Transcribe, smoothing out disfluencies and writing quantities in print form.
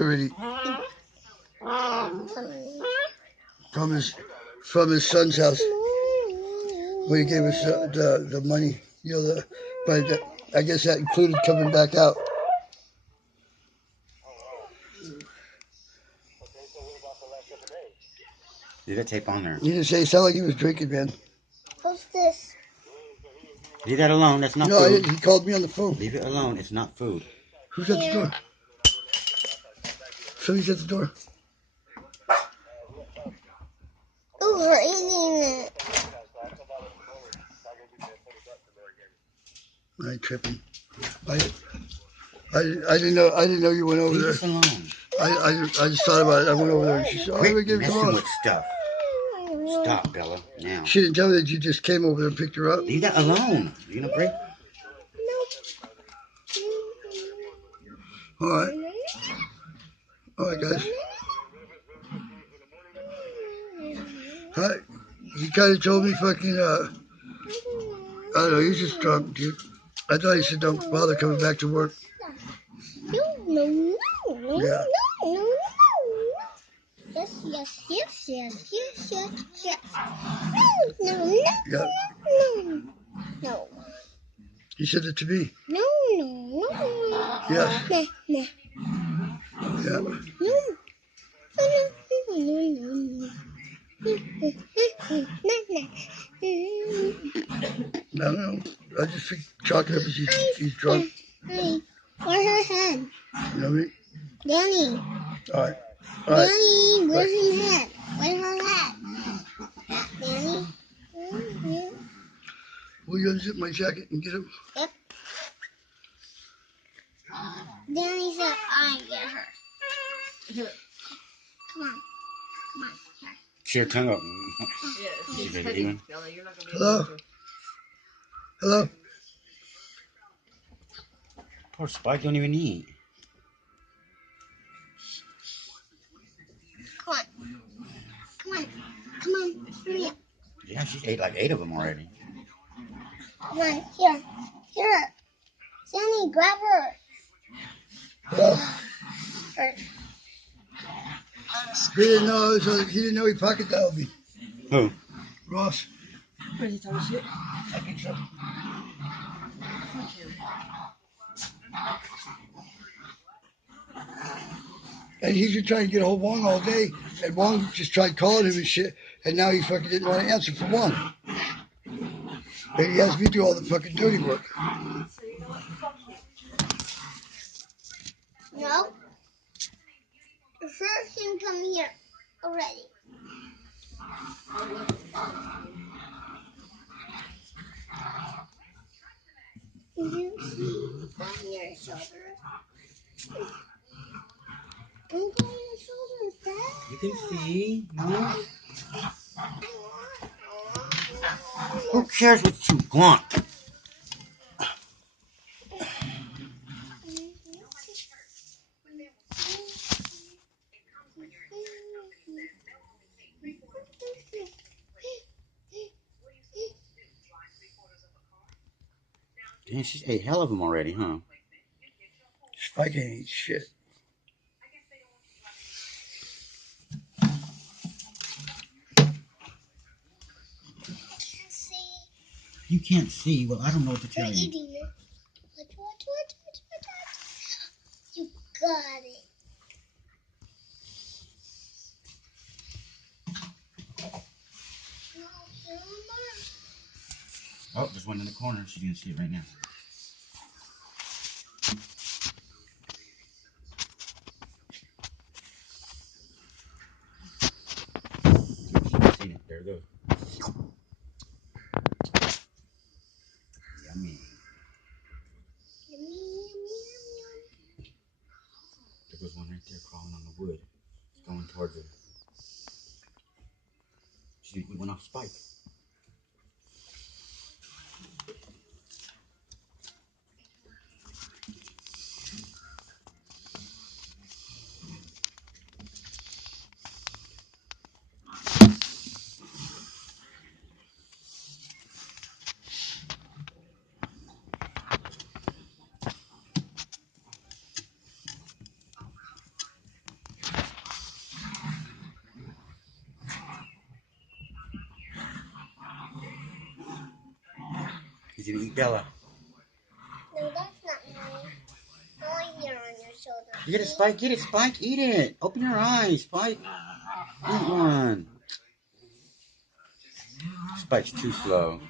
already from his son's house when he gave us the money. But I guess that included coming back out. Leave that tape on there. He didn't say it sounded like he was drinking, man. What's this? Leave that alone. That's not No, food. he called me on the phone. Leave it alone. It's not food. Who's at the door? Somebody's at the door. Oh, we're eating it. I ain't tripping. I didn't know you went over Leave there. this alone. I just thought about it. I went over there and she said, Quit messing with stuff. Stop, Bella. Now. She didn't tell me that you just came over there and picked her up. Leave that alone. You gonna break? All right, guys. Hi. He kind of told me fucking, I don't know, he's just drunk, dude. I thought he said don't bother coming back to work. No. Yeah. Yes. Yeah. No. He said it to me. No. Yes. No. Yeah. No. I just think chalking up as he's drunk. Hey, where's her head? You know what I mean? Danny. All right. Danny, where's his head? Where's her head? Danny? Will you unzip my jacket and get him? Yep. Danny said I get her. Come on. Here. Cheer tongue up. Hello? Hello? Poor Spike don't even eat. Come on. Hurry up. Yeah, she ate like 8 of them already. Come on. Here. Danny, grab her. Hello? He didn't know he pocket dialed me. Who? Ross. Where's he talking shit? I think so. Fuck him. And he's been trying to get a hold of Wong all day, and Wong just tried calling him and shit, and now he fucking didn't want to answer for Wong. And he has me do all the fucking dirty work. No. First him come here already. You see on your shoulder? I'm on your shoulder, Dad. You can see. No? Who cares what you want? Damn, she's ate hell of them already, huh? Spike ain't eat shit. You can't see. Well, I don't know what to tell you. Eating it. What? You got it. Oh, there's one in the corner. She's gonna see it right now. She's seen it. There it goes. Yummy. There goes one right there crawling on the wood. It's going towards her. We went off Spike. He's gonna eat Bella. No, that's not mine. I want your on your shoulder. You get it, Spike. Get it, Spike. Eat it. Open your eyes, Spike. Eat one. Spike's too slow.